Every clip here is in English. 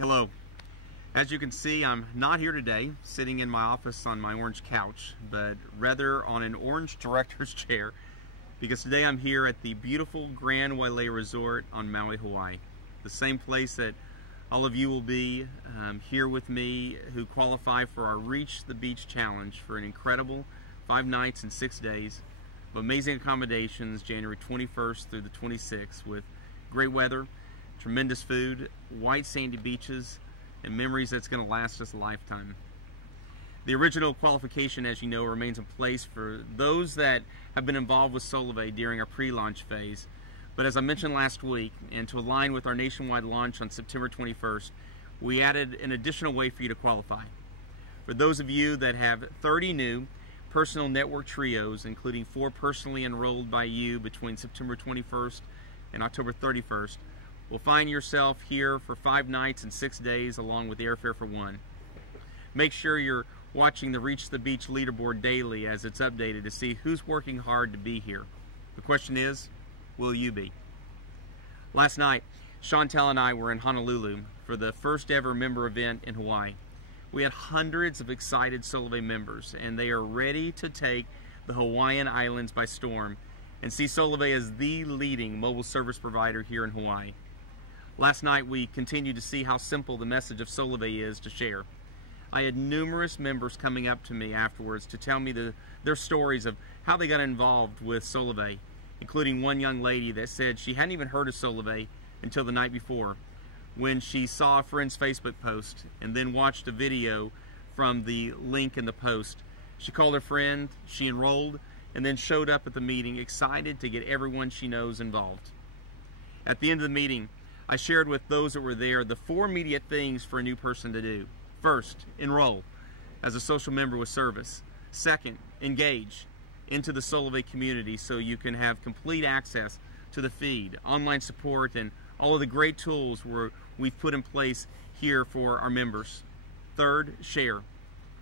Hello. As you can see, I'm not here today sitting in my office on my orange couch, but rather on an orange director's chair, because today I'm here at the beautiful Grand Wailea Resort on Maui, Hawaii. The same place that all of you will be here with me who qualify for our Reach the Beach Challenge for an incredible 5 nights and 6 days of amazing accommodations, January 21st through the 26th, with great weather, tremendous food, white sandy beaches, and memories that's going to last us a lifetime. The original qualification, as you know, remains in place for those that have been involved with Solavei during our pre-launch phase. But as I mentioned last week, and to align with our nationwide launch on September 21st, we added an additional way for you to qualify. For those of you that have 30 new personal network trios, including 4 personally enrolled by you between September 21st and October 31st, will find yourself here for 5 nights and 6 days along with airfare for 1. Make sure you're watching the Reach the Beach leaderboard daily as it's updated to see who's working hard to be here. The question is, will you be? Last night, Chantel and I were in Honolulu for the first ever member event in Hawaii. We had hundreds of excited Solavei members, and they are ready to take the Hawaiian Islands by storm and see Solavei as the leading mobile service provider here in Hawaii. Last night we continued to see how simple the message of Solavei is to share. I had numerous members coming up to me afterwards to tell me their stories of how they got involved with Solavei, including one young lady that said she hadn't even heard of Solavei until the night before, when she saw a friend's Facebook post and then watched a video from the link in the post. She called her friend, she enrolled, and then showed up at the meeting excited to get everyone she knows involved. At the end of the meeting, I shared with those that were there the 4 immediate things for a new person to do. First, enroll as a social member with service. Second, engage into the Solavei community so you can have complete access to the feed, online support, and all of the great tools we've put in place here for our members. Third, share.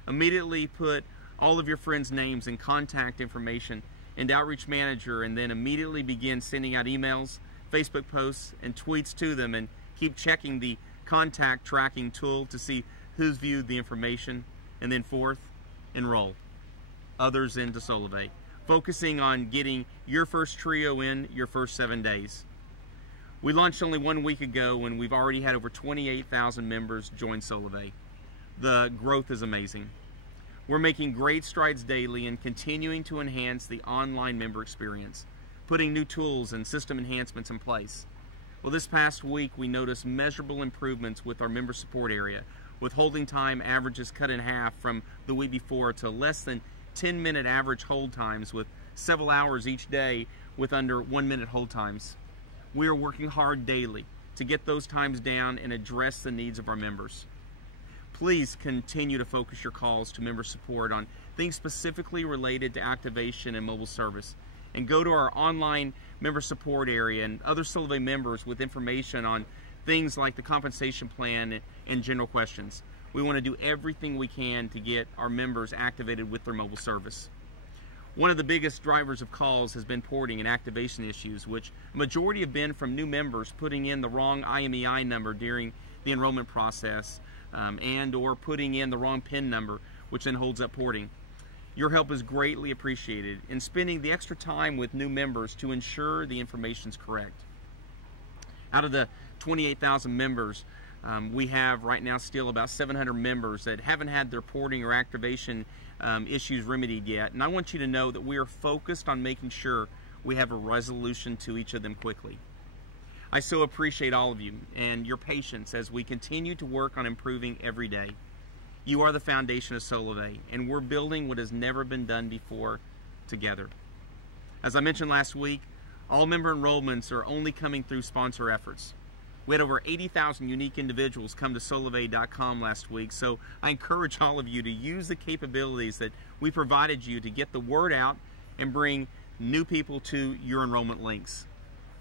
Immediately put all of your friends' names and contact information into Outreach Manager, and then immediately begin sending out emails, Facebook posts, and tweets to them, and keep checking the contact tracking tool to see who's viewed the information. And then fourth, enroll others into Solavei, focusing on getting your first trio in your first 7 days. We launched only 1 week ago, and we've already had over 28,000 members join Solavei. The growth is amazing. We're making great strides daily and continuing to enhance the online member experience, putting new tools and system enhancements in place. Well, this past week we noticed measurable improvements with our member support area, with holding time averages cut in half from the week before to less than 10-minute average hold times, with several hours each day with under 1-minute hold times. We are working hard daily to get those times down and address the needs of our members. Please continue to focus your calls to member support on things specifically related to activation and mobile service, and go to our online member support area and other Solavei members with information on things like the compensation plan and general questions. We want to do everything we can to get our members activated with their mobile service. One of the biggest drivers of calls has been porting and activation issues, which a majority have been from new members putting in the wrong IMEI number during the enrollment process, and or putting in the wrong PIN number, which then holds up porting. Your help is greatly appreciated in spending the extra time with new members to ensure the information is correct. Out of the 28,000 members, we have right now still about 700 members that haven't had their porting or activation issues remedied yet. And I want you to know that we are focused on making sure we have a resolution to each of them quickly. I so appreciate all of you and your patience as we continue to work on improving every day. You are the foundation of Solavei, and we're building what has never been done before together. As I mentioned last week, all member enrollments are only coming through sponsor efforts. We had over 80,000 unique individuals come to solavei.com last week, so I encourage all of you to use the capabilities that we provided you to get the word out and bring new people to your enrollment links.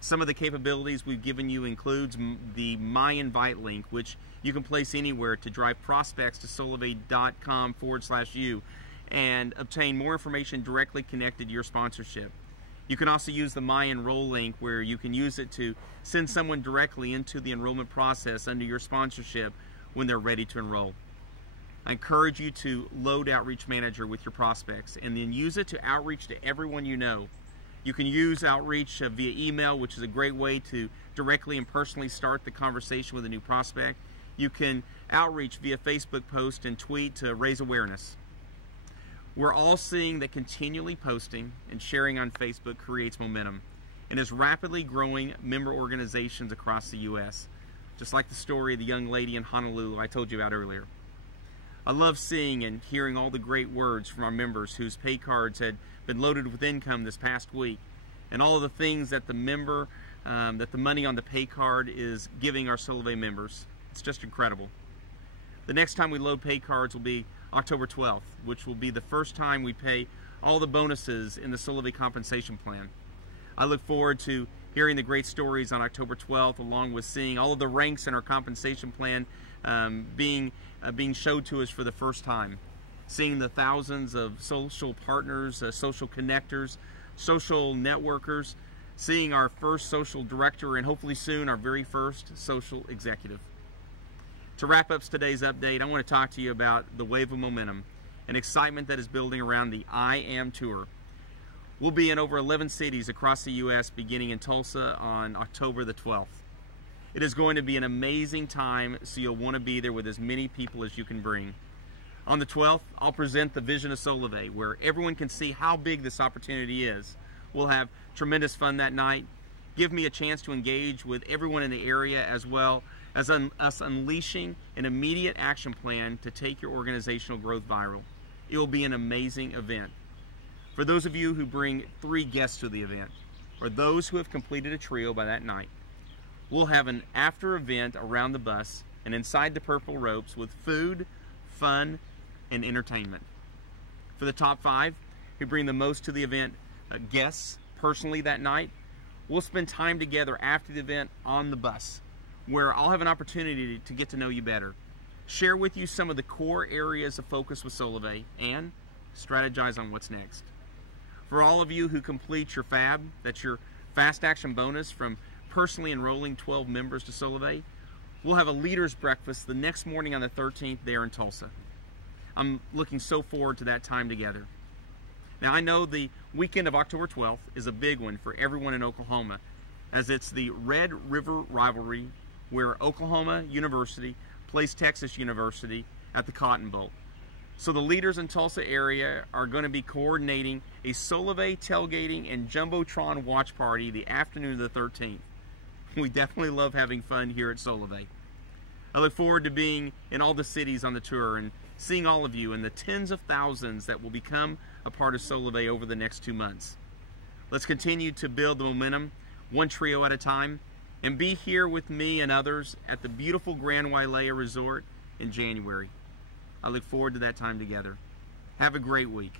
Some of the capabilities we've given you includes the My Invite link, which you can place anywhere to drive prospects to solavei.com/you and obtain more information directly connected to your sponsorship. You can also use the My Enroll link, where you can use it to send someone directly into the enrollment process under your sponsorship when they're ready to enroll. I encourage you to load Outreach Manager with your prospects and then use it to outreach to everyone you know. You can use outreach via email, which is a great way to directly and personally start the conversation with a new prospect. You can outreach via Facebook post and tweet to raise awareness. We're all seeing that continually posting and sharing on Facebook creates momentum and is rapidly growing member organizations across the U.S., just like the story of the young lady in Honolulu I told you about earlier. I love seeing and hearing all the great words from our members whose pay cards had been loaded with income this past week, and all of the things that the money on the pay card is giving our Solavei members. It's just incredible. The next time we load pay cards will be October 12th, which will be the first time we pay all the bonuses in the Solavei compensation plan. I look forward to hearing the great stories on October 12th, along with seeing all of the ranks in our compensation plan being showed to us for the first time. Seeing the thousands of social partners, social connectors, social networkers, seeing our first social director, and hopefully soon our very first social executive. To wrap up today's update, I want to talk to you about the wave of momentum and excitement that is building around the I AM Tour. We'll be in over 11 cities across the U.S. beginning in Tulsa on October the 12th. It is going to be an amazing time, so you'll want to be there with as many people as you can bring. On the 12th, I'll present the vision of Solavei, where everyone can see how big this opportunity is. We'll have tremendous fun that night. Give me a chance to engage with everyone in the area, as well as us unleashing an immediate action plan to take your organizational growth viral. It will be an amazing event. For those of you who bring 3 guests to the event, or those who have completed a trio by that night, we'll have an after event around the bus and inside the purple ropes with food, fun, and entertainment. For the top 5 who bring the most to the event guests personally that night, we'll spend time together after the event on the bus, where I'll have an opportunity to get to know you better, share with you some of the core areas of focus with Solavei, and strategize on what's next. For all of you who complete your FAB, that's your fast action bonus from personally enrolling 12 members to Solavei, we'll have a leaders breakfast the next morning on the 13th there in Tulsa. I'm looking so forward to that time together. Now, I know the weekend of October 12th is a big one for everyone in Oklahoma, as it's the Red River Rivalry, where Oklahoma University plays Texas University at the Cotton Bowl. So the leaders in Tulsa area are going to be coordinating a Solavei tailgating and Jumbotron watch party the afternoon of the 13th. We definitely love having fun here at Solavei. I look forward to being in all the cities on the tour and seeing all of you and the tens of thousands that will become a part of Solavei over the next 2 months. Let's continue to build the momentum, one trio at a time, and be here with me and others at the beautiful Grand Wailea Resort in January. I look forward to that time together. Have a great week.